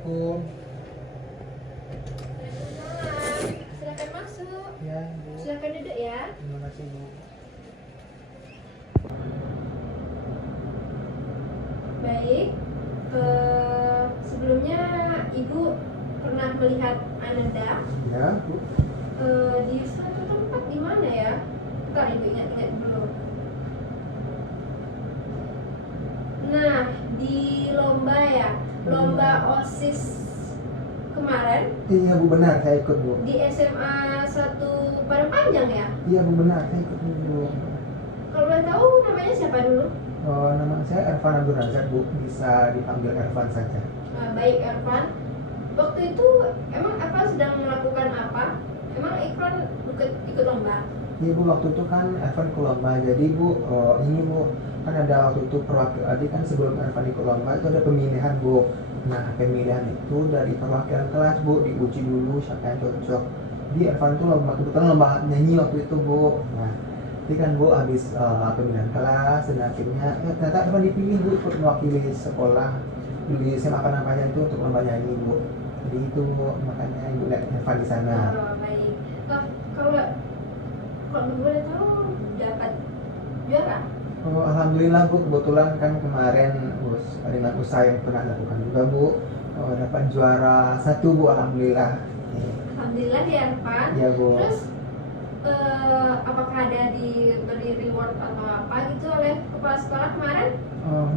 Assalamualaikum. Waalaikumsalam. Silakan masuk. Ya, Bu. Silakan duduk ya. Terima kasih, Bu. Baik. Sebelumnya Ibu pernah melihat Ananda Ya, Bu. di suatu tempat di mana ya? Bentar Ibu ingat-ingat dulu. Nah, di lomba ya, lomba OSIS kemarin Iya, Bu, benar. Saya ikut, Bu. di SMA 1 Padang Panjang ya. Iya, Bu, benar. Saya ikut, Bu. Kalau boleh tahu namanya siapa dulu? Nama saya Ervan Abdul Razak, Bu. Bisa dipanggil Ervan saja. Baik Ervan. Waktu itu emang Ervan sedang melakukan apa? Emang Ervan ikut lomba? Iya, Bu, waktu itu kan Ervan ikut lomba. Jadi, Bu, ini, Bu, kan ada waktu itu perwakilan. Kan sebelum Ervan ikut lomba itu ada pemilihan, Bu. Nah, pemilihan itu dari perwakilan kelas, Bu, diuji dulu siapa yang cocok. Di Ervan tuh lomba, kebetulan lomba nyanyi waktu itu, Bu. Nah, jadi kan, Bu, habis pemilihan kelas dan akhirnya ternyata Ervan dipilih, Bu, ikut mewakili sekolah di SMA apa namanya itu untuk lomba nyanyi, Bu. Jadi itu makanya Ibu lihat Ervan di sana. Baik. Kalau boleh tahu dapat juara? Alhamdulillah, Bu, kebetulan kan kemarin dengan usaha yang pernah dilakukan juga, Bu, dapat juara 1, Bu, alhamdulillah. Alhamdulillah ya Ervan. Iya, Bu. Terus apakah ada diberi reward atau apa gitu oleh kepala sekolah kemarin?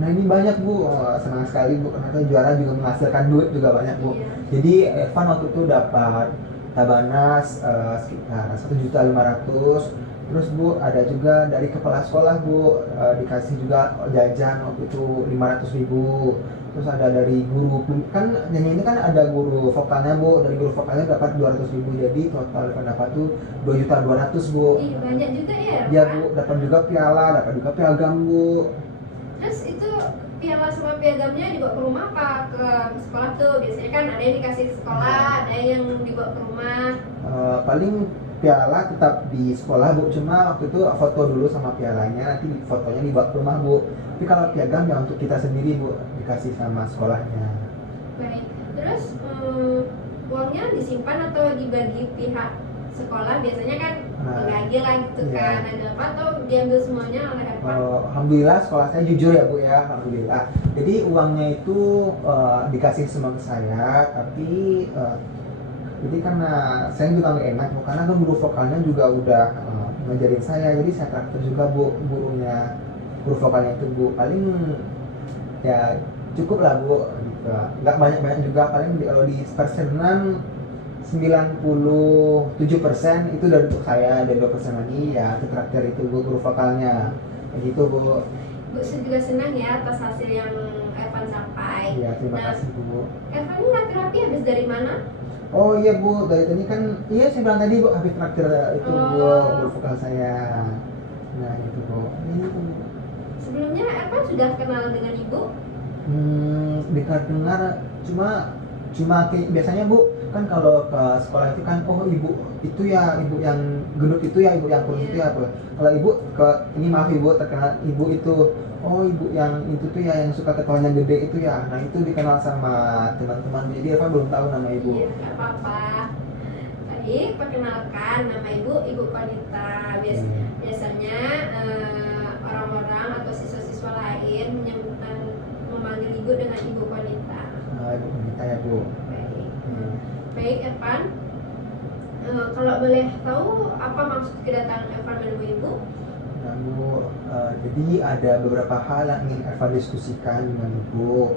Nah ini banyak, Bu. Senang sekali, Bu, karena juara juga menghasilkan duit juga banyak, Bu. Iya. Jadi Evan waktu itu dapat tabanas sekitar 1.500.000. Terus, Bu, ada juga dari kepala sekolah, Bu, dikasih juga jajan waktu itu 500.000. Terus ada dari guru, kan nyanyi ini kan ada guru vokalnya, Bu. Dari guru vokalnya dapat 200.000. Jadi total Evan dapat tuh 2.200.000, Bu. Ih, banyak juga ya Ervan. Iya, Bu, dapat juga piala, dapat juga piagam, Bu. Terus itu piala sama piagamnya dibawa ke rumah apa ke sekolah tuh? Biasanya kan ada yang dikasih ke sekolah, ada yang dibawa ke rumah. Paling piala tetap di sekolah, Bu, cuma waktu itu foto dulu sama pialanya, nanti fotonya dibawa ke rumah, Bu. Tapi kalau piagam ya untuk kita sendiri, Bu, dikasih sama sekolahnya. Baik. Terus uangnya disimpan atau dibagi pihak sekolah? Biasanya kan bagi lah gitu iya. kan. Ada apa atau diambil semuanya oleh Ervan? Alhamdulillah sekolah saya jujur ya, Bu, ya, alhamdulillah. Jadi uangnya itu dikasih semua ke saya, tapi jadi karena saya juga nggak enak, Bu, karena kan guru vokalnya juga udah ngajarin saya, jadi saya traktir juga, Bu, guru vokalnya itu, Bu. Paling ya cukup lah, Bu, gitu. Nggak banyak-banyak juga, paling kalau di persenan 97% itu dari untuk saya, dan 2% lagi ya ke traktir itu, Bu, guru vokalnya. Kayak gitu, Bu. Bu juga senang ya atas hasil yang Ervan sampai. Iya, terima Nah, kasih, Bu. Ervan ini rapi-rapi habis dari mana? Oh iya, Bu, dari tadi kan, iya saya bilang tadi, Bu, habis traktir itu, Bu, guru vokal saya. Nah itu, Bu. Ini, Bu. Sebelumnya Ervan sudah kenal dengan Ibu? Dengar cuma biasanya, Bu, kan kalau ke sekolah itu kan, oh ibu itu ya, ibu yang gendut itu ya, ibu yang kurus itu ya, Bu. Kalau ibu ini maaf, Ibu, terkenal ibu itu, oh ibu yang itu tuh ya, yang suka ketawanya gede itu ya. Nah itu dikenal sama teman-teman, jadi Eva belum tahu nama ibu. Iya, nggak apa-apa. Baik, perkenalkan nama Ibu Konita. Biasanya orang-orang atau siswa-siswa lain memanggil Ibu dengan Ibu Konita. Ibu Konita ya, Bu. Baik. Baik, Ervan. Kalau boleh tahu apa maksud kedatangan Ervan menemui Ibu? Nah, Bu, jadi ada beberapa hal yang ingin Eva diskusikan dengan Ibu.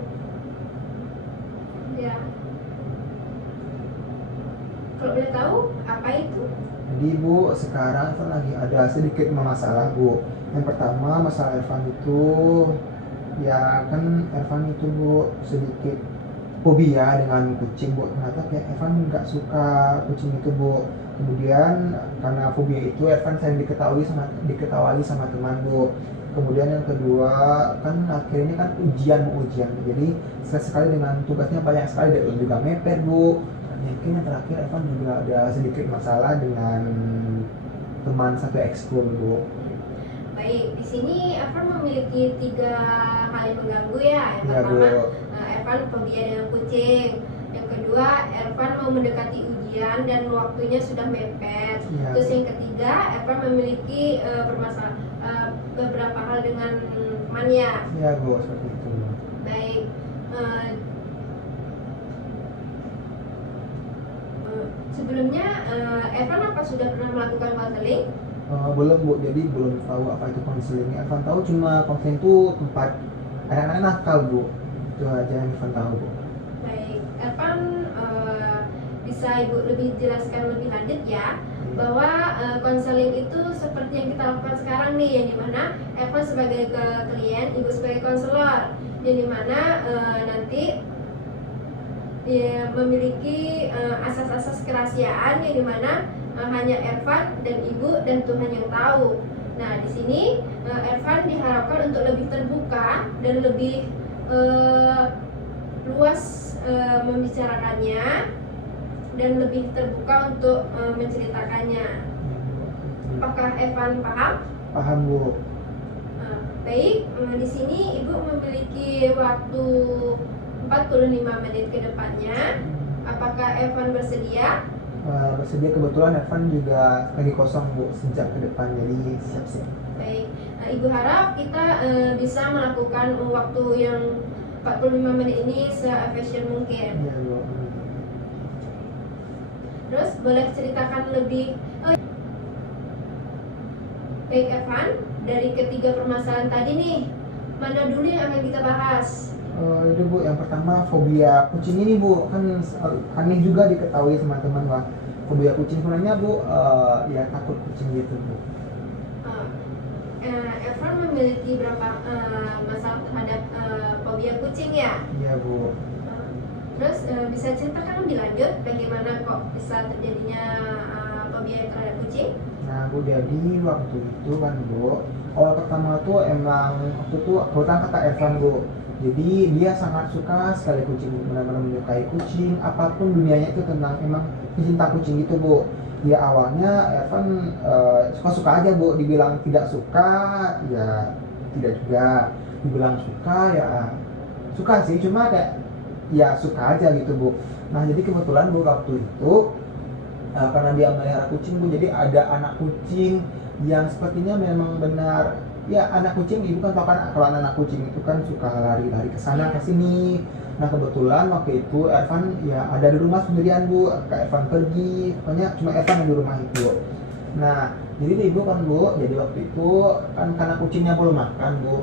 Ya. Kalau boleh tahu apa itu? Jadi, Bu, sekarang Evan lagi ada sedikit masalah, Bu. Yang pertama, masalah Evan itu, ya kan Evan itu, Bu, sedikit fobia dengan kucing, Bu. Ternyata kayak Evan nggak suka kucing itu, Bu. Kemudian karena fobia itu Evan sering diketahui sama teman, Bu. Kemudian yang kedua, kan akhirnya kan ujian. Jadi sekali dengan tugasnya banyak sekali, dan juga mepet, Bu. Mungkin yang terakhir Evan juga ada sedikit masalah dengan teman satu ekskul, Bu. Baik, di sini Evan memiliki 3 hal yang mengganggu ya. Yang Iya, pertama, Bu. Evan fobia dengan kucing. Yang kedua, Ervan mau mendekati ujian dan waktunya sudah mepet. Iya. Terus yang ketiga, Ervan memiliki beberapa hal dengan temannya. Iya Bu, seperti itu. Baik. eh, Sebelumnya, Ervan apa sudah pernah melakukan konseling? Belum Bu, jadi belum tahu apa itu konseling. Evan tahu cuma konseling itu tempat anak-anak nakal Bu, itu aja yang Evan tahu Bu. Baik, Ervan bisa Ibu lebih jelaskan lebih lanjut ya, bahwa konseling itu seperti yang kita lakukan sekarang nih, yang dimana Evan sebagai klien, Ibu sebagai konselor, yang dimana nanti dia memiliki asas-asas kerahasiaan yang dimana hanya Ervan dan Ibu dan Tuhan yang tahu. Nah, di sini Ervan diharapkan untuk lebih terbuka dan lebih luas membicarakannya dan lebih terbuka untuk menceritakannya. Apakah Ervan paham? Paham Bu. Baik, di sini Ibu memiliki waktu 45 menit ke depannya. Apakah Evan bersedia? Bersedia, kebetulan Evan juga lagi kosong Bu sejak ke depan, jadi siap-siap. Baik, Ibu harap kita bisa melakukan waktu yang 45 menit ini se-efisien mungkin. Iya Bu. Terus boleh ceritakan lebih. Baik Evan, dari ketiga permasalahan tadi nih, mana dulu yang akan kita bahas? Itu Bu, yang pertama fobia kucing ini Bu, kan aneh juga diketahui teman-teman lah. Fobia kucing sebenarnya Bu, ya takut kucing gitu Bu. Evan memiliki berapa masalah terhadap fobia kucing ya? Iya Bu. Terus bisa ceritakan lebih lanjut bagaimana kok bisa terjadinya fobia terhadap kucing? Nah Bu, jadi waktu itu kan Bu, awal pertama tuh emang waktu itu kebetulan kata Evan Bu, jadi dia sangat suka sekali kucing, benar-benar menyukai kucing, apapun dunianya itu tentang emang pecinta kucing gitu Bu. Ya awalnya Evan suka-suka aja Bu, dibilang tidak suka ya tidak juga, dibilang suka ya suka sih, cuma kayak ya suka aja gitu Bu. Nah jadi kebetulan Bu waktu itu karena dia melihara kucing Bu, jadi ada anak kucing yang sepertinya memang benar ya anak kucing. Ibu kan tahu kan kalau anak kucing itu kan suka lari-lari ke sana ke sini. Nah kebetulan waktu itu Evan ya ada di rumah sendirian Bu, Kak Evan pergi, pokoknya cuma Evan yang di rumah itu. Nah jadi ibu kan Bu, jadi waktu itu kan karena kucingnya belum makan Bu,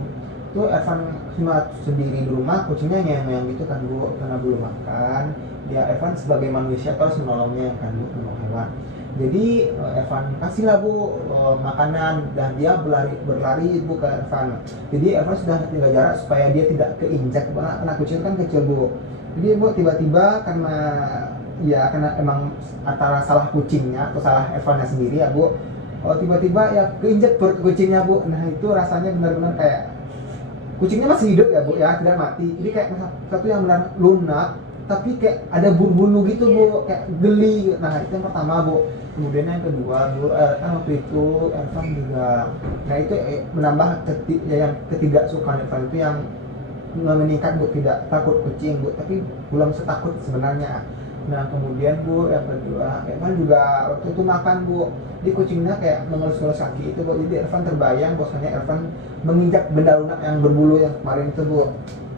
itu Evan cuma sendiri di rumah, kucingnya yang gitu kan Bu, karena belum makan. Ya Evan sebagai manusia harus menolongnya kan Bu, menolong hewan. Jadi Evan kasihlah Bu makanan dan dia berlari Bu ke Evan. Jadi Evan sudah jaga jarak supaya dia tidak keinjak, karena anak kucing kan kecil Bu. Jadi Bu tiba-tiba karena emang antara salah kucingnya atau salah Evannya sendiri ya Bu, tiba-tiba ya keinjak perut kucingnya Bu. Nah itu rasanya benar-benar kayak kucingnya masih hidup ya Bu ya, tidak mati. Jadi kayak satu yang benar lunak tapi kayak ada bulu-bulu gitu Bu, kayak geli. Nah itu yang pertama Bu. Kemudian yang kedua Bu, kan waktu itu Evan juga, nah itu menambah yang ketidaksukaan Evan itu yang meningkat Bu, tidak takut kucing Bu, tapi belum setakut sebenarnya. Nah kemudian Bu, yang kedua Evan juga waktu itu makan Bu, di kucingnya kayak mengelus-ngelus kaki itu Bu, jadi Evan terbayang bahwasanya Evan menginjak benda lunak yang berbulu yang kemarin itu Bu.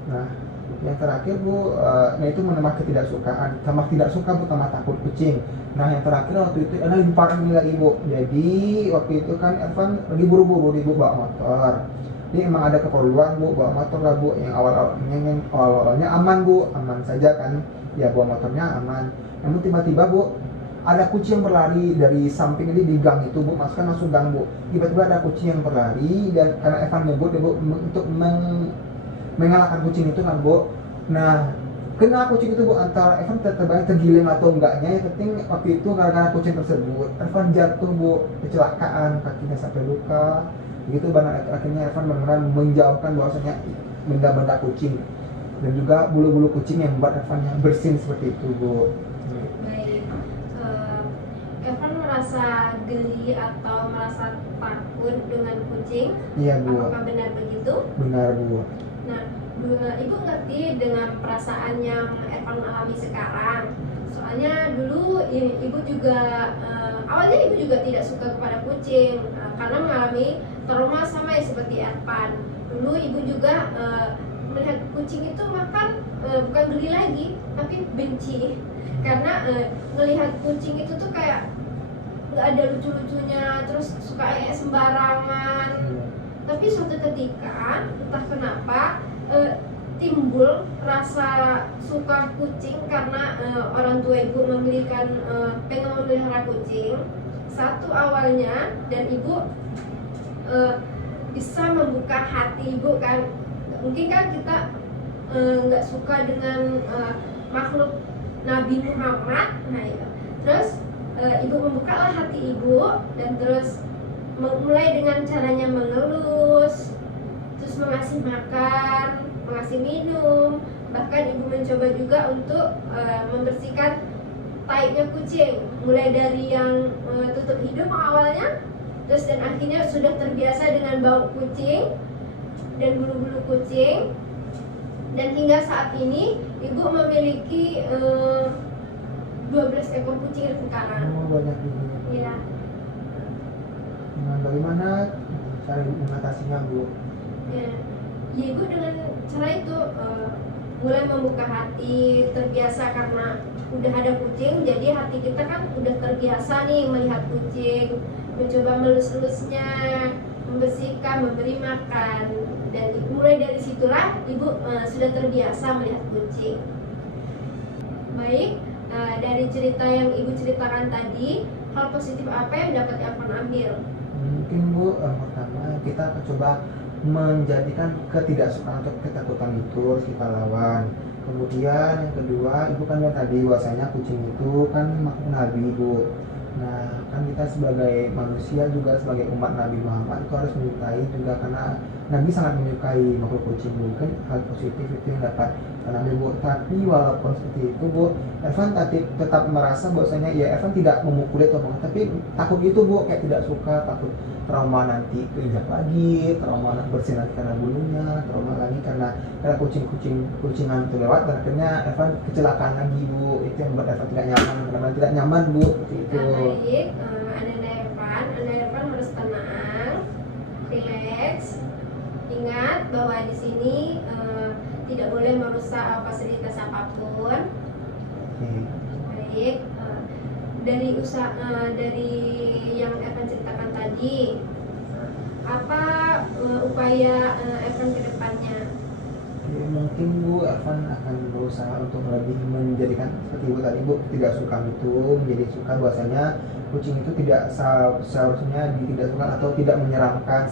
Nah yang terakhir Bu, nah itu menambah ketidaksukaan, tambah tidak suka Bu, tambah takut kucing. Nah yang terakhir waktu itu ada lebih parah ini lagi Bu, jadi waktu itu kan Evan lagi buru-buru Bu bawa motor. Jadi emang ada keperluan Bu bawa motor lah Bu, yang awal-awalnya aman Bu, aman saja kan, ya bawa motornya aman. Namun tiba-tiba Bu, ada kucing yang berlari dari samping ini di gang itu Bu, masuk gang Bu. Tiba-tiba ada kucing yang berlari dan karena Evan nyebut ya Bu untuk mengalahkan kucing itu kan Bu. Nah kena kucing itu Bu, antara Evan tergiling atau enggaknya, yang penting waktu itu gara-gara kucing tersebut Evan jatuh Bu, kecelakaan, kakinya sampai luka gitu. Akhirnya Evan benar-benar menjauhkan bahwasanya benda-benda kucing dan juga bulu-bulu kucing yang membuat Evan yang bersin seperti itu Bu. Baik, Evan merasa geli atau merasa takut dengan kucing? Iya Bu. Apakah benar begitu? Benar Bu. Nah, Ibu ngerti dengan perasaan yang Evan alami sekarang. Soalnya dulu ibu juga awalnya ibu juga tidak suka kepada kucing karena mengalami trauma sama seperti Evan. Dulu ibu juga melihat kucing itu makan bukan geli lagi, tapi benci karena melihat kucing itu tuh kayak nggak ada lucu-lucunya, terus suka sembarangan. Tapi suatu ketika entah kenapa timbul rasa suka kucing karena orang tua ibu pengen memelihara kucing. Satu awalnya, dan ibu bisa membuka hati ibu kan. Mungkin kan kita nggak suka dengan makhluk Nabi Muhammad, nah itu. Terus ibu membukalah hati ibu dan terus mulai dengan caranya mengelus, terus mengasih makan, mengasih minum, bahkan ibu mencoba juga untuk membersihkan taiknya kucing, mulai dari yang tutup hidung awalnya, terus dan akhirnya sudah terbiasa dengan bau kucing dan bulu-bulu kucing, dan hingga saat ini ibu memiliki 12 ekor kucing sekarang. Banyak juga. Iya. Nah, bagaimana cara ibu mengatasinya, Bu? Ya, ibu dengan cara itu mulai membuka hati, terbiasa karena udah ada kucing, jadi hati kita kan udah terbiasa nih melihat kucing, mencoba melus-lusnya, membersihkan, memberi makan, dan mulai dari situlah ibu sudah terbiasa melihat kucing. Baik, dari cerita yang ibu ceritakan tadi, hal positif apa yang dapat Evan ambil? Mungkin, Bu, pertama kita coba menjadikan ketidaksukaan atau ketakutan itu harus kita lawan. Kemudian yang kedua, ibu kan bilang tadi bahwasanya kucing itu kan makhluk Nabi, Bu. Nah, kan kita sebagai manusia juga sebagai umat Nabi Muhammad itu harus menyukai juga, karena Nabi sangat menyukai makhluk kucing. Mungkin hal positif itu yang dapat Nabi, Bu. Tapi walaupun seperti itu, Bu, Evan tetap merasa bahwasanya ya Evan tidak memukuli atau apa, tapi takut gitu, Bu, kayak tidak suka, takut trauma nanti keinjak lagi, trauma bersin nanti karena bulunya, trauma lagi karena kucingan itu lewat, dan akhirnya Evan kecelakaan lagi, Bu. Itu yang membuat Evan tidak nyaman, benar-benar tidak nyaman, Bu, seperti itu. Baik, Anda Evan harus tenang, relax. Ingat bahwa di sini tidak boleh merusak fasilitas apapun. Baik, dari yang Evan ceritakan tadi, apa upaya Evan ke depannya? Mungkin, Bu, Evan akan berusaha untuk lebih menjadikan seperti Bu tadi, Bu, tidak suka itu menjadi suka, bahwasanya kucing itu tidak seharusnya tidak suka atau tidak menyeramkan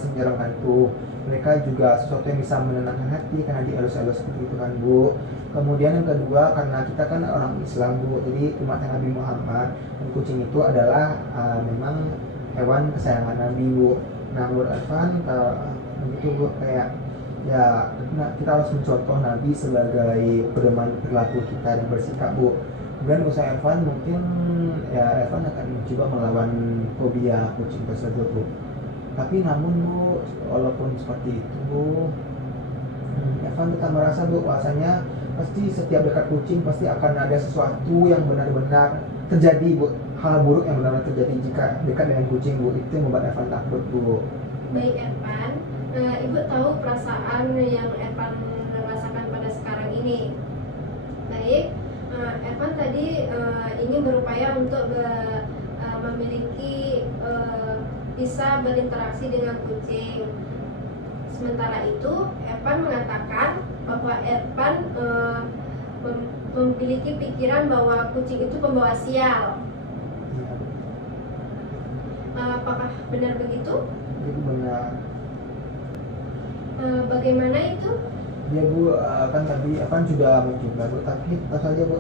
itu. Mereka juga sesuatu yang bisa menenangkan hati karena dielus-elus seperti itu kan, Bu. Kemudian yang kedua, karena kita kan orang Islam, Bu, jadi umat Nabi Muhammad, dan kucing itu adalah memang hewan kesayangan Nabi, Bu. Nah, menurut Evan begitu, Bu, kayak ya kita harus mencontoh Nabi sebagai pedoman perilaku kita dan bersikap, Bu. Kemudian usaha Evan mungkin ya Evan akan mencoba melawan fobia kucing tersebut, Bu. Tapi namun, Bu, walaupun seperti itu, Evan tetap merasa, Bu, bahwasanya pasti setiap dekat kucing pasti akan ada sesuatu yang benar-benar terjadi, Bu. Hal buruk yang benar-benar terjadi jika dekat dengan kucing, Bu. Itu yang membuat Evan takut, Bu. Baik, Evan. Ibu tahu perasaan yang Evan rasakan pada sekarang ini. Baik, Evan tadi ingin berupaya untuk memiliki bisa berinteraksi dengan kucing. Sementara itu, Evan mengatakan bahwa Evan memiliki pikiran bahwa kucing itu pembawa sial. Apakah benar begitu? Itu benar. Bagaimana itu? Ya, Bu, kan tadi Evan sudah mencoba, Bu, tapi tetap saja, Bu,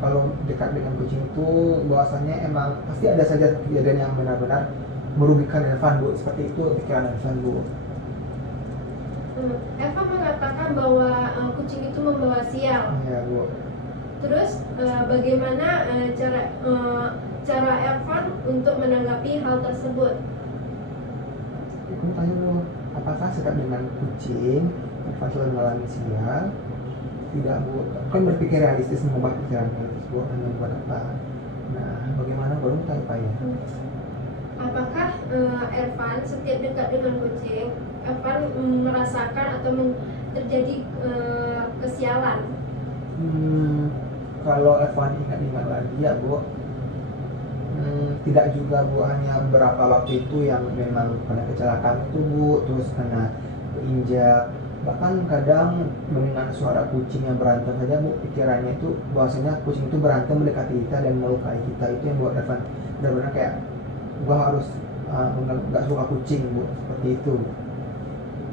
kalau dekat dengan kucing itu bahwasannya emang pasti ada saja kejadian yang benar-benar merugikan Evan, Bu. Seperti itu pikiran Evan, Bu. Evan mengatakan bahwa kucing itu membawa sial. Iya, Bu. Terus bagaimana cara Evan untuk menanggapi hal tersebut? Aku tanya, Bu, apakah sikap dengan kucing Irfan selalu mengalami sial. Tidak bu, kan berpikir realistis, mengubah pikiran realistis bu, hanya buat apa. Nah, bagaimana baru apa ya? Apakah Ervan setiap dekat dengan kucing, Ervan merasakan atau terjadi kesialan? Kalau Evan ingat-ingat lagi ya bu, tidak juga bu, hanya beberapa waktu itu yang memang kena kecelakaan itu bu, terus kena injak. Bahkan kadang mendengar suara kucing yang berantem saja bu, pikirannya itu bahwasanya kucing itu berantem mendekati kita dan melukai kita. Itu yang buat Evan benar-benar kayak gua harus nggak suka kucing bu, seperti itu.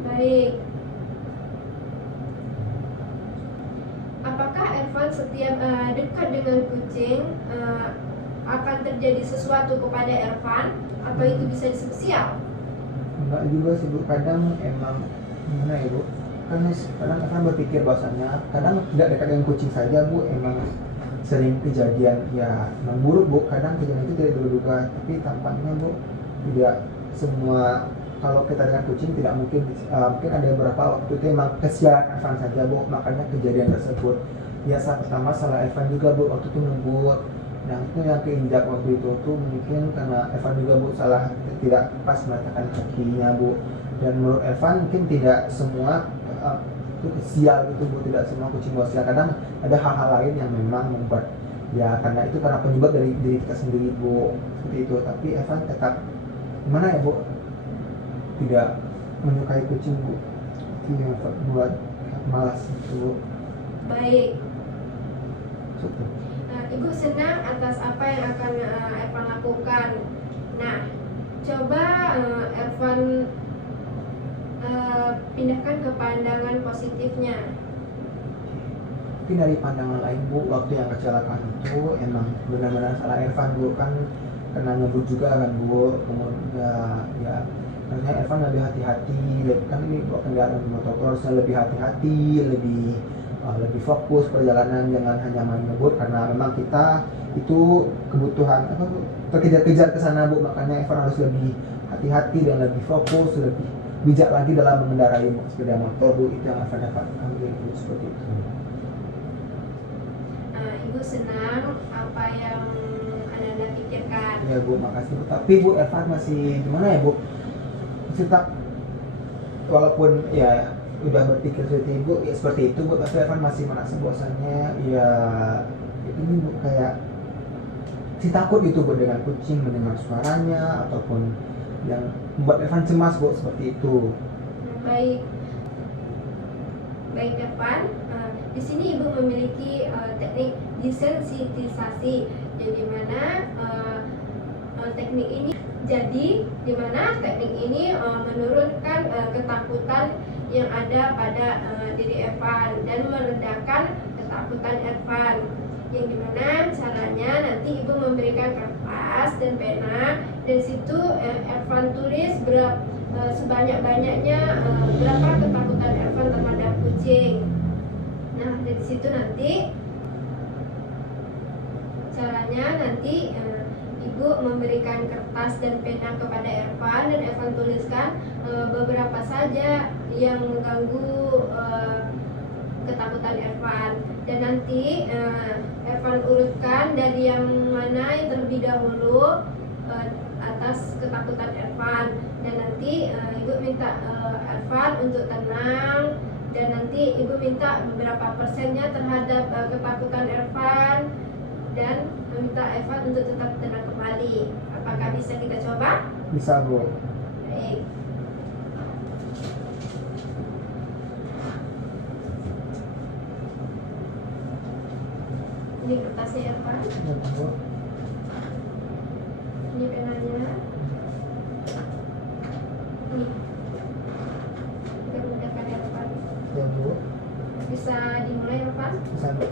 Baik. Apakah Ervan setiap dekat dengan kucing akan terjadi sesuatu kepada Ervan atau itu bisa disebut sial? Enggak juga sih bu, kadang emang gimana ya bu, kan kadang akan berpikir bahwasanya kadang tidak dekat dengan kucing saja bu, emang sering kejadian ya memang buruk bu, kadang kejadian itu tidak diduga, tapi tampaknya bu tidak semua. Kalau kita dengan kucing tidak mungkin, mungkin ada beberapa waktu itu emang kesialan Evan saja bu, makanya kejadian tersebut. Ya saat pertama salah Evan juga bu, waktu itu ngebut, nah itu yang keinjak waktu itu tuh mungkin karena Evan juga bu salah, tidak pas meletakkan kakinya bu. Dan menurut Evan mungkin tidak semua itu sial gitu bu, tidak semua kucing bawa sial, kadang ada hal-hal lain yang memang membuat, ya karena itu karena penyebab dari diri kita sendiri bu, seperti itu. Tapi Evan tetap gimana ya bu, tidak menyukai kucing bu, itu yang buat malas itu. Baik. Gitu. Ibu senang atas apa yang akan Ervan lakukan. Nah, coba Ervan pindahkan ke pandangan positifnya. Tapi dari pandangan lain bu, waktu yang kecelakaan itu emang benar-benar salah Evan bu, kan kena ngebut juga kan bu, kemudian ya harusnya Evan lebih hati-hati, kan ini bawa kendaraan motor harusnya lebih hati-hati, lebih fokus perjalanan, jangan hanya main ngebut, karena memang kita itu kebutuhan apa, terkejar-kejar ke sana bu, makanya Evan harus lebih hati-hati dan lebih fokus, lebih bijak lagi dalam mengendarai sepeda motor bu, itu yang Evan dapat ambil bu, seperti itu. Ibu senang apa yang Anda pikirkan. Ya bu, makasih bu. Tapi bu, Evan masih gimana ya bu? Masih tak, walaupun ya udah berpikir seperti ibu, ya seperti itu bu, tapi Evan masih merasa bahwasannya ya ini bu, kayak si takut gitu bu dengan kucing, mendengar suaranya ataupun yang membuat Evan cemas bu, seperti itu. Baik. Baik Evan, di sini ibu memiliki teknik desensitisasi, yang dimana teknik ini menurunkan ketakutan yang ada pada diri Evan dan meredakan ketakutan Evan. Yang dimana caranya nanti ibu memberikan kertas dan pena, dan situ Evan tulis sebanyak-banyaknya berapa ketakutan Evan terhadap kucing. Nah, dari situ nanti caranya nanti ibu memberikan kertas dan pena kepada Evan, dan Evan tuliskan beberapa saja yang mengganggu ketakutan Evan, dan nanti Evan urutkan dari yang mana yang terlebih dahulu atas ketakutan Evan, dan nanti ibu minta Evan untuk tenang, dan nanti ibu minta beberapa persennya terhadap ketakutan Evan, dan meminta Evan untuk tetap tenang kembali. Apakah bisa kita coba? Bisa bu. Baik. Ini kertasnya Evan. Ya, bu. Ini penanya. Ini. Kita mudahkan Evan. Ya bu. Bisa dimulai Evan? Bisa bu.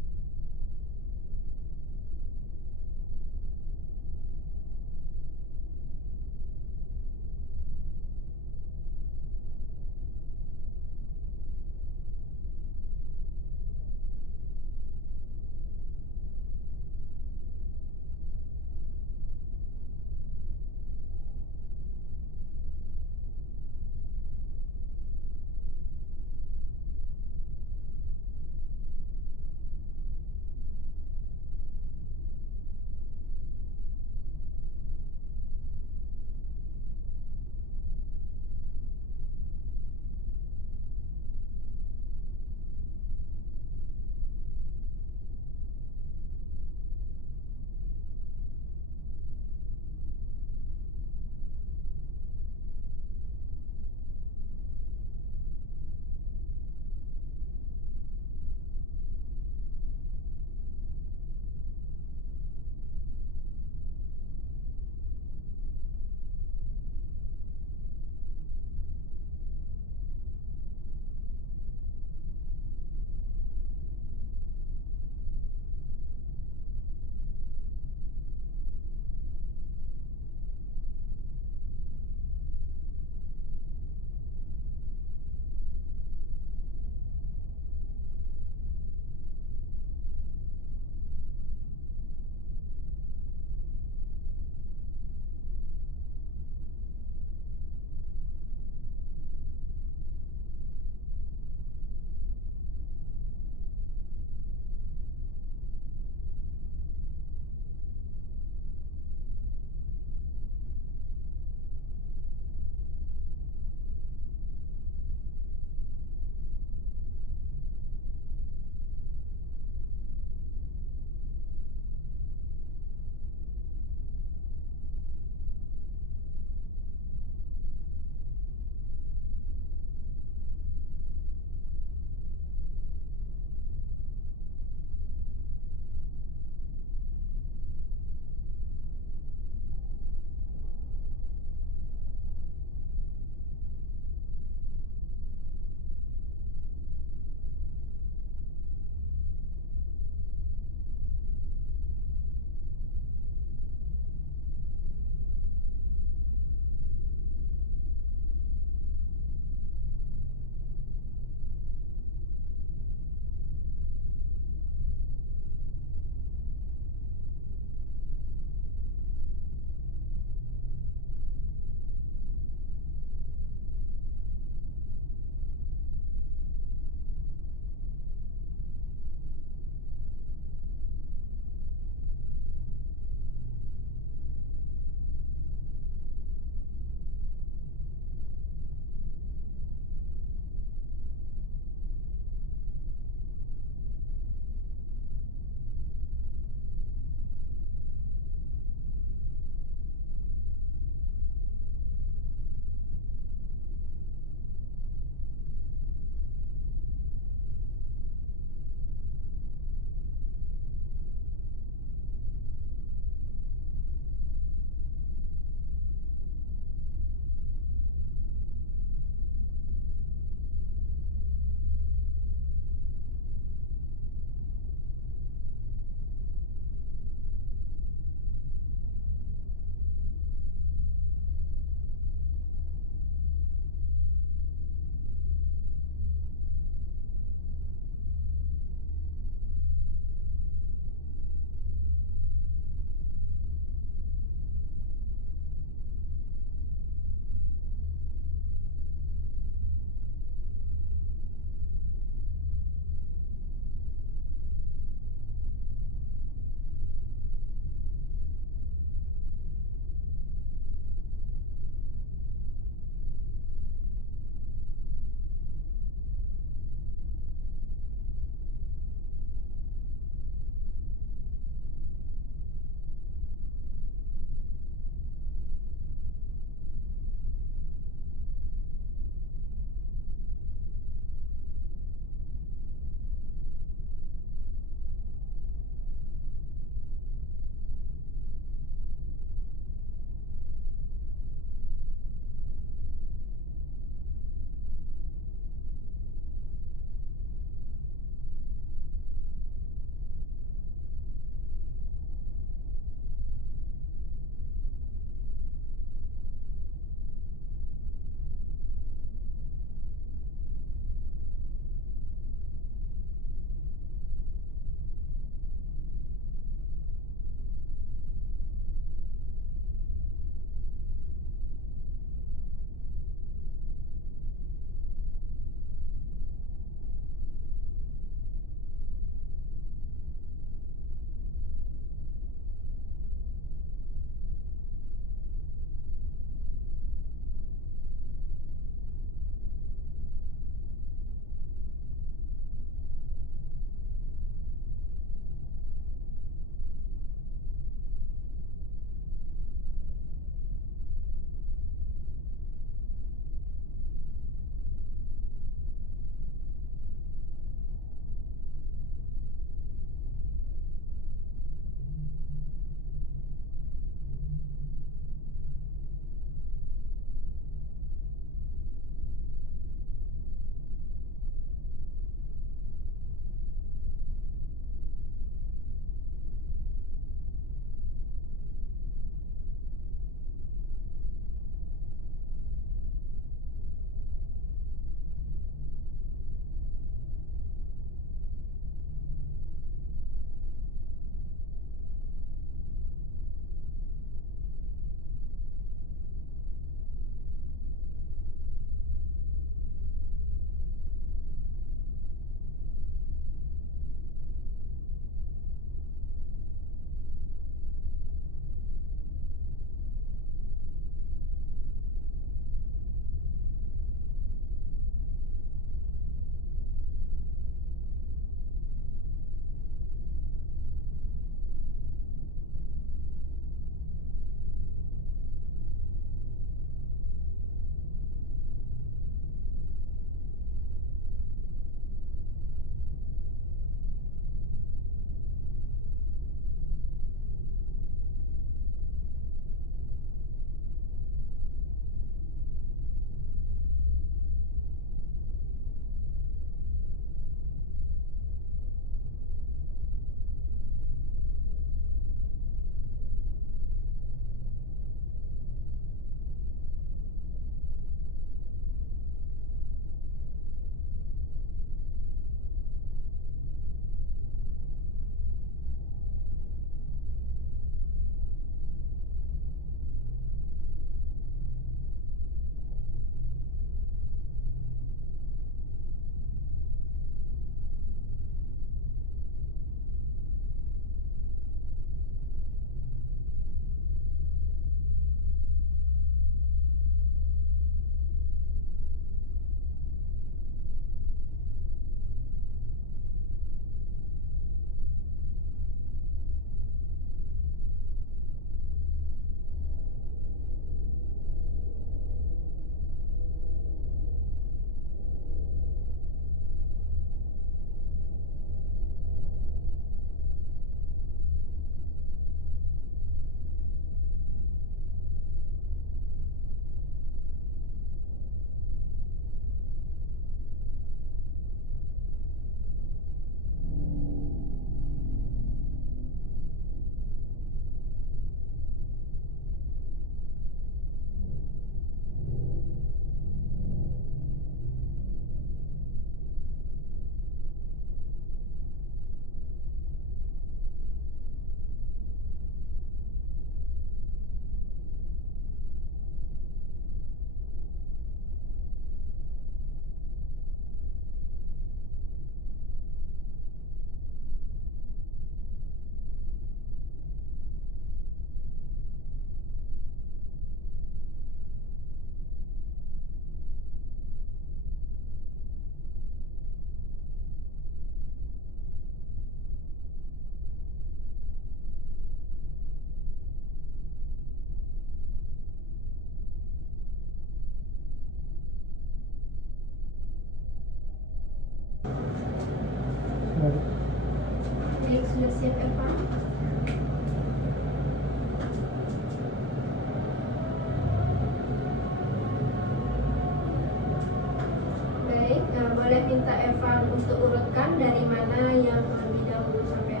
boleh minta Evan untuk urutkan dari mana yang lebih dahulu sampai.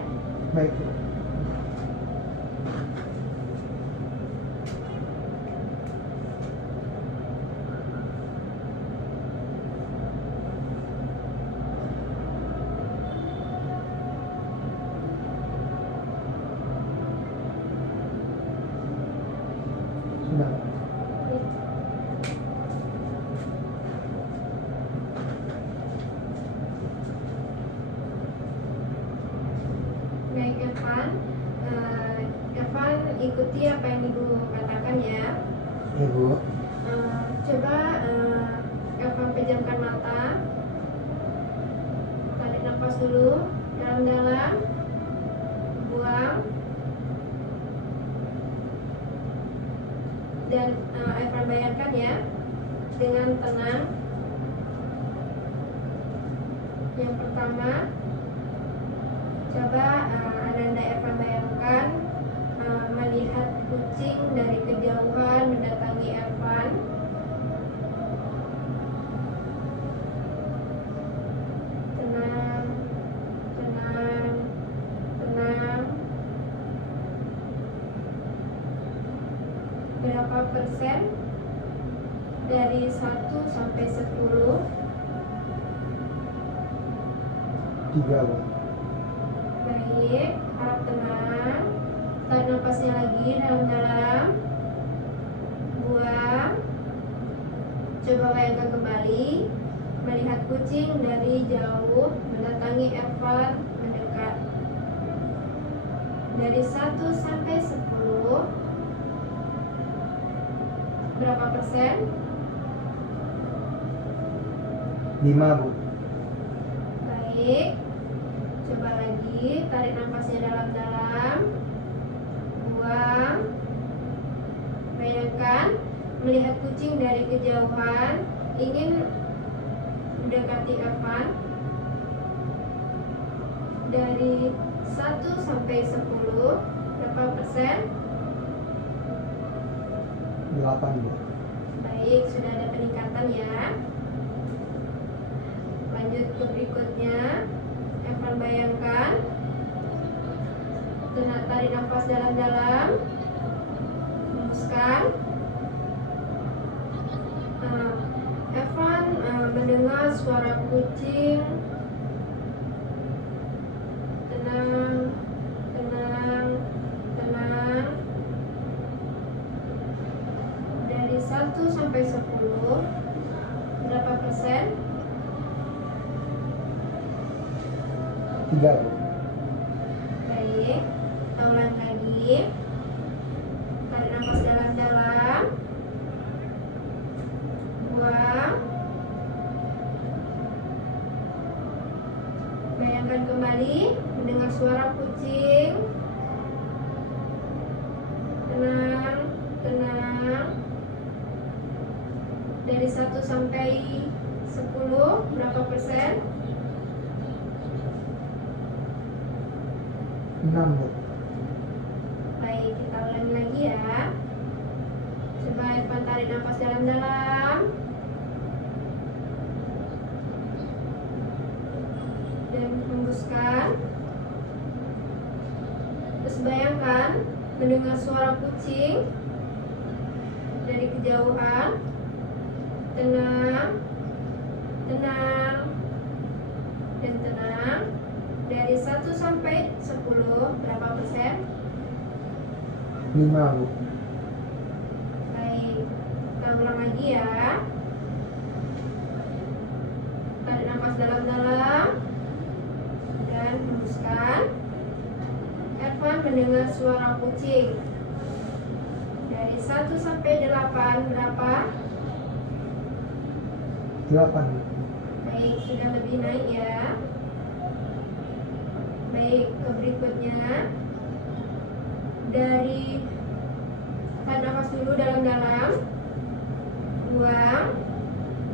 Baik Bu. Sudah. Baik Evan, Evan ikuti apa yang Ibu katakan ya. Iya Bu. Coba Evan pejamkan mata, tarik nafas dulu dalam-dalam, buang, dan Evan bayangkan ya dengan tenang. Yang pertama, coba Ananda Evan bayangkan melihat kucing dari kejauhan mendatangi Evan. Tenang, tenang, tenang. Berapa persen dari 1 sampai 10? 3 Bu. Baik, harap tenang. Tarik nafasnya lagi dalam-dalam, buang. Coba bayangkan kembali melihat kucing dari jauh mendatangi Evan, mendekat. Dari 1 sampai 10, berapa persen? 5 Bu. Baik, coba lagi tarik nafasnya dalam-dalam, buang. Bayangkan melihat kucing dari kejauhan ingin mendekati Evan. Dari 1 sampai 10, berapa persen? 8 Bu. Baik, sudah ada peningkatan ya. Lanjut ke berikutnya. Evan bayangkan, tarik nafas dalam-dalam, hembuskan. Evan mendengar suara kucing. Tenang, tenang, tenang. Dari 1 sampai 10, berapa persen? 3 Bu. Baik, kita ulang lagi. Tarik nafas dalam-dalam, buang. Bayangkan kembali mendengar suara kucing. Tenang, tenang. Dari 1 sampai 10, berapa persen? 6 Bu. Baik, kita ulangi lagi ya. Coba Evan tarik nafas dalam-dalam, dan hembuskan. Terus bayangkan mendengar suara kucing dari kejauhan. Tenang, tenang, dan tenang. Dari 1 sampai 10, berapa persen? 5 Bu. Baik, kita ulang lagi ya. Tarik nafas dalam-dalam dan hembuskan. Evan mendengar suara kucing. Dari 1 sampai 8, berapa? 8 Bu. Baik, sudah lebih naik ya. Baik, ke berikutnya. Dari tarik nafas dulu dalam-dalam, buang.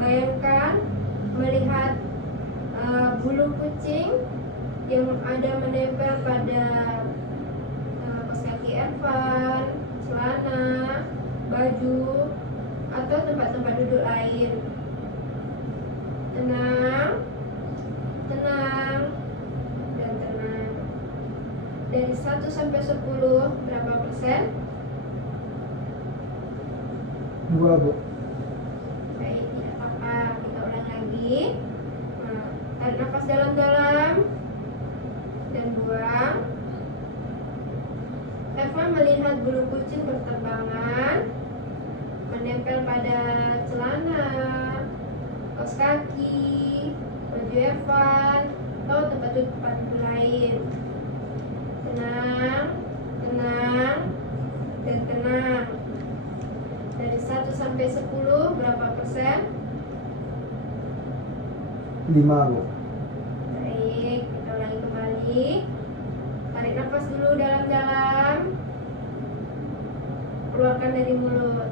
Bayangkan melihat bulu kucing yang ada menempel pada kaos kaki Evan, celana, baju, atau tempat-tempat duduk lain. Tenang. 1 sampai 10 berapa persen? 2 Bu. Baik, tidak apa-apa. Kita ulang lagi. Nah, tarik nafas dalam-dalam dan buang. Evan melihat bulu kucing berterbangan menempel pada celana, kaos kaki, baju Evan, atau tempat lain. Tenang, tenang, dan tenang. Dari 1 sampai 10 berapa persen? 5 Bu. Baik, kita ulangi kembali. Tarik nafas dulu dalam-dalam. Keluarkan dari mulut.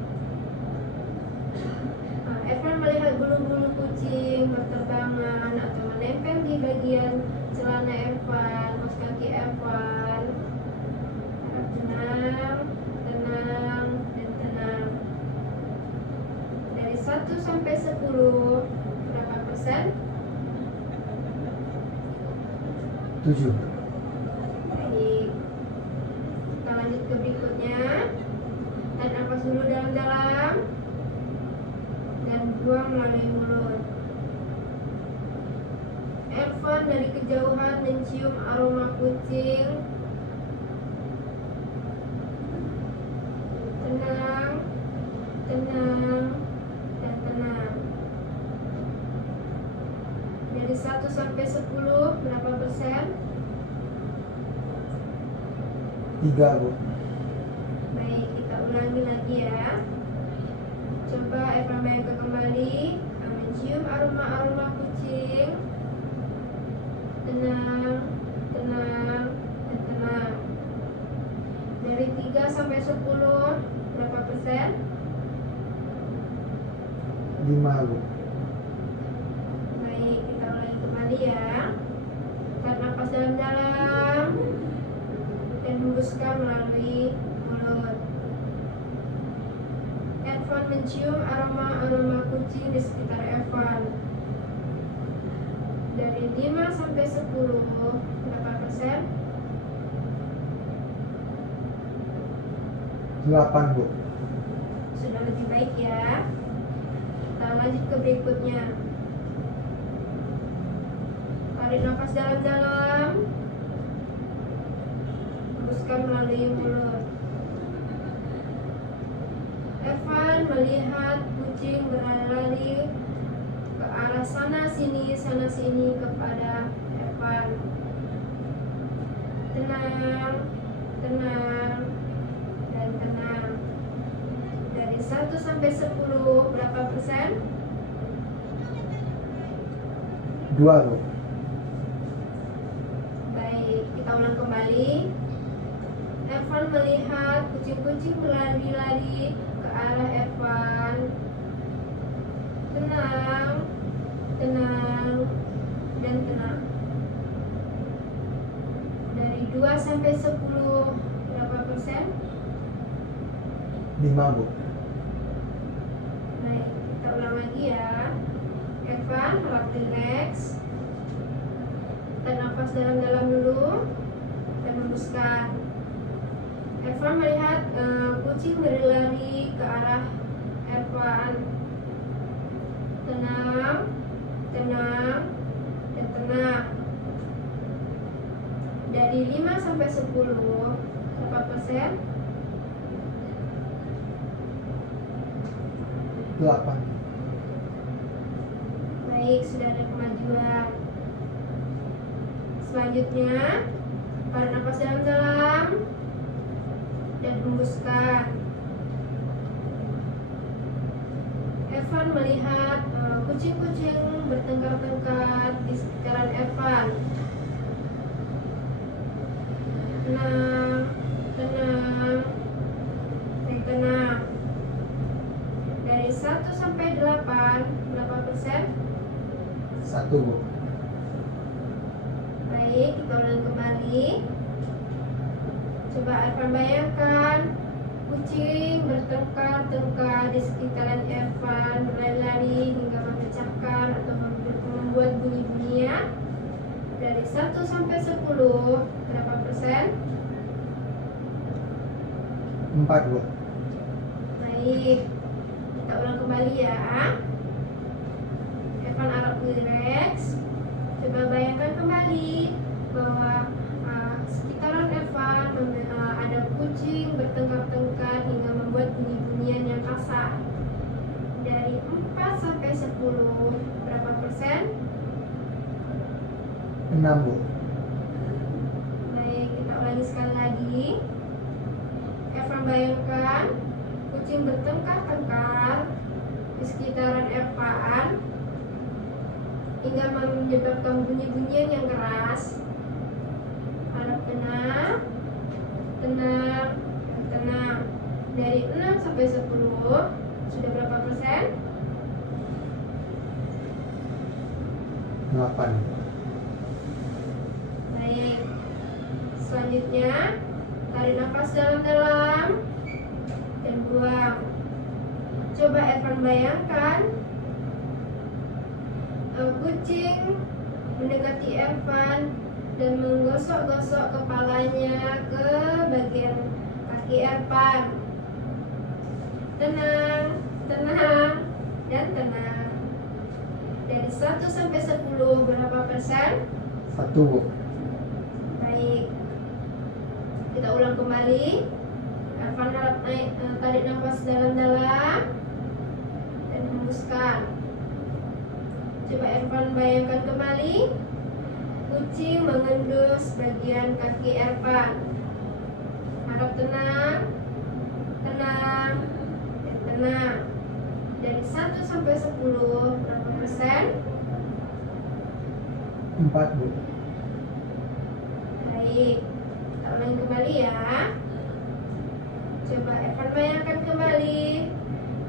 Nah, Evan melihat bulu-bulu kucing berterbangan atau menempel di bagian celana Evan, kaos kaki Evan. Harap tenang, tenang, dan tenang. Dari 1 sampai 10 berapa persen? 7. Baik. Kita lanjut ke berikutnya. Tarik nafas dulu dalam-dalam dan buang melalui mulut. Evan dari kejauhan mencium aroma kucing. Tenang, tenang, dan tenang. Dari 1 sampai 10 berapa persen? 3 Bu. Baik, kita ulangi lagi ya. Coba Evan bayangkan kembali mencium aroma-aroma kucing. Tenang, tenang, dan tenang. Dari 3 sampai 10 berapa persen? 5 Bu. Baik, kita ulangi kembali ya. Tarik nafas dalam-dalam dan hembuskan melalui mulut. Evan mencium aroma-aroma kucing di sekitar Evan. Dari 5 sampai 10 berapa persen? 8 Bu. Sudah lebih baik ya. Kita lanjut ke berikutnya. Tarik nafas dalam-dalam, hembuskan melalui mulut. Evan melihat kucing berlari ke arah sana sini kepada Evan. Tenang, tenang, dan tenang. Dari 1 sampai 10 berapa persen? 2 Bu. Baik, kita ulang kembali. Evan melihat kucing-kucing berlari-lari ke arah Evan. Tenang, tenang, dan tenang. Dari 2 sampai 10 berapa persen? 5 Bu. Baik, kita ulang lagi ya. Evan harap relax. Tarik nafas dalam-dalam dulu dan hembuskan. Evan melihat kucing berlari ke arah Evan. Tenang, tenang, dan tenang. Dari 5 sampai 10 berapa persen? 8. Baik, sudah ada kemajuan. Selanjutnya, tarik nafas dalam-dalam dan hembuskan. Evan melihat kucing-kucing bertengkar-tengkar di sekitaran Evan. Tenang, tenang, dan tenang. Dari 1 sampai 8 berapa persen? 1 Bu. Baik, kita ulang kembali. Coba Evan bayangkan kucing bertengkar-tengkar di sekitaran Evan, berlari-lari hingga memecahkan atau membuat bunyi-bunyian. Dari 1 sampai 10 berapa persen? 4 Bu. Baik, kita ulang kembali ya. Evan Arab Rex. Coba bayangkan kembali bahwa sekitaran Evan ada kucing bertengkar-tengkar hingga membuat bunyi-bunyian yang kasar. Dari 4 sampai 10, berapa persen? 6 Bu. Baik, kita ulangi sekali lagi. Evan bayangkan kucing bertengkar-tengkar di sekitaran Evan hingga menyebabkan bunyi-bunyian yang keras. Harap tenang, tenang, tenang. Dari 6 sampai 10, sudah berapa persen? 8. Baik. Selanjutnya, tarik nafas dalam-dalam dan buang. Coba Evan bayangkan kucing mendekati Evan dan menggosok-gosok kepalanya ke bagian kaki Evan. Tenang, tenang, dan tenang. Dari 1 sampai 10, berapa persen? 1 Bu. Baik. Kita ulang kembali. Evan harap tarik nafas dalam-dalam dan hembuskan. Coba Evan bayangkan kembali kucing mengendus bagian kaki Evan. Harap tenang, tenang, dan tenang. Dari 1 sampai 10, berapa persen? 4 Bu. Baik, kita ulangi kembali ya. Coba Evan bayangkan kembali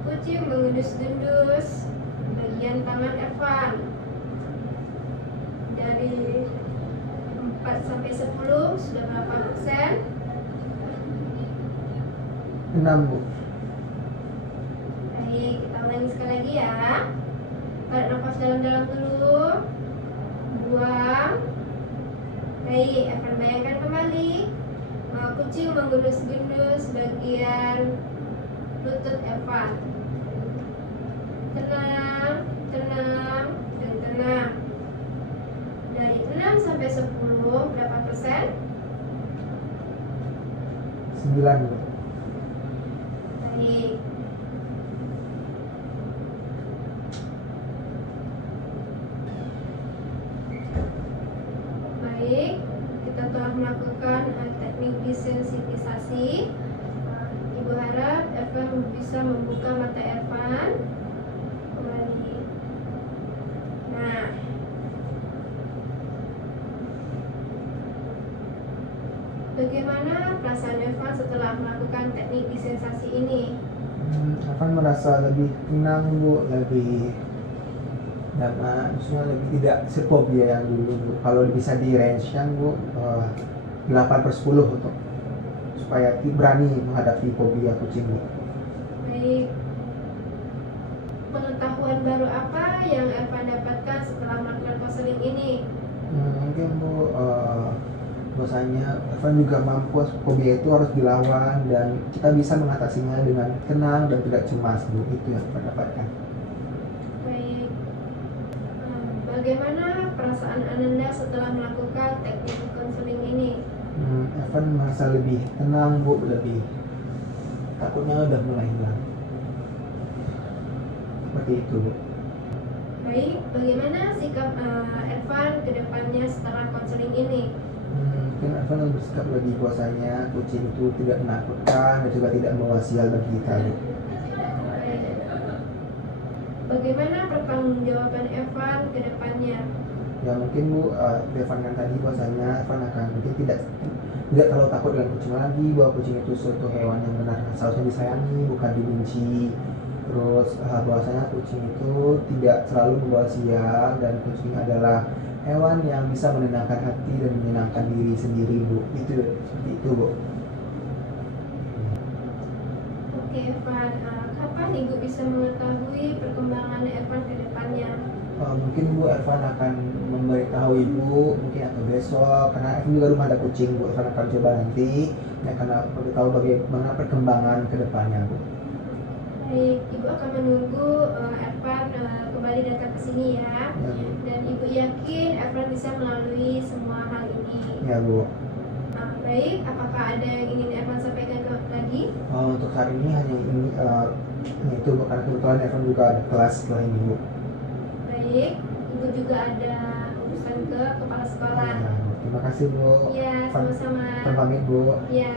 kucing mengendus-gendus bagian tangan Evan. Dari 4 sampai 10, sudah berapa persen? 6 Bu. Baik, kita ulangi sekali lagi ya. Tarik nafas dalam-dalam dulu. Buang. Baik, Evan bayangkan kembali kucing menggendus-gendus bagian lutut Evan. Tenang, tenang, dan tenang. Dari 6 sampai 10, berapa persen? 9 Bu. Baik. Baik, kita telah melakukan teknik desensitisasi. Ibu harap Evan bisa membuka mata Evan kembali. Nah, bagaimana perasaan Evan setelah melakukan teknik desensasi ini? Evan merasa lebih tenang Bu, lebih damai, maksudnya lebih tidak sefobia yang dulu Bu. Kalau bisa di range yang Bu 8/10 untuk supaya berani menghadapi fobia kucing Bu. Baik. Pengetahuan baru apa yang Evan dapatkan setelah melakukan konseling ini? Mungkin Bu, bahwasanya Evan juga mampu fobia itu harus dilawan dan kita bisa mengatasinya dengan tenang dan tidak cemas Bu. Itu yang Evan dapatkan. Baik. Bagaimana perasaan Ananda setelah melakukan teknik konseling ini? Evan merasa lebih tenang Bu, lebih takutnya udah mulai hilang. Seperti itu Bu. Baik, bagaimana sikap Evan ke depannya setelah konseling ini? Mungkin Evan bersikap lebih bahwasanya kucing itu tidak menakutkan dan juga tidak membawa sial bagi kita Bu. Baik. Bagaimana pertanggungjawaban Evan ke depannya? Ya mungkin Bu, Evan kan tadi bahwasanya Evan akan mungkin tidak terlalu takut dengan kucing lagi, bahwa kucing itu suatu hewan yang benar seharusnya disayangi bukan dibenci. Terus bahwasanya kucing itu tidak selalu membawa sial dan kucing adalah hewan yang bisa menenangkan hati dan menyenangkan diri sendiri Bu. Itu seperti itu Bu. Oke Evan, kapan Ibu bisa mengetahui perkembangan bagaimana Evan ke depannya. Mungkin Bu Ervan akan memberitahu Ibu mungkin atau besok, karena Evan juga rumah ada kucing. Bu Ervan akan coba nanti ya, karena beritahu bagaimana perkembangan ke depannya Bu. Baik, Ibu akan menunggu Evan kembali datang ke sini ya. Ya Bu. Dan Ibu yakin Evan bisa melalui semua hal ini. Ya Bu. Baik, apakah ada yang ingin Evan sampaikan lagi? Untuk hari ini hanya ini itu Bu, karena kebetulan Evan juga ada kelas setelah ini Bu. Baik, Ibu juga ada urusan ke kepala sekolah. Ya, terima kasih Bu. Ya, sama-sama. Pamit Bu. Ya.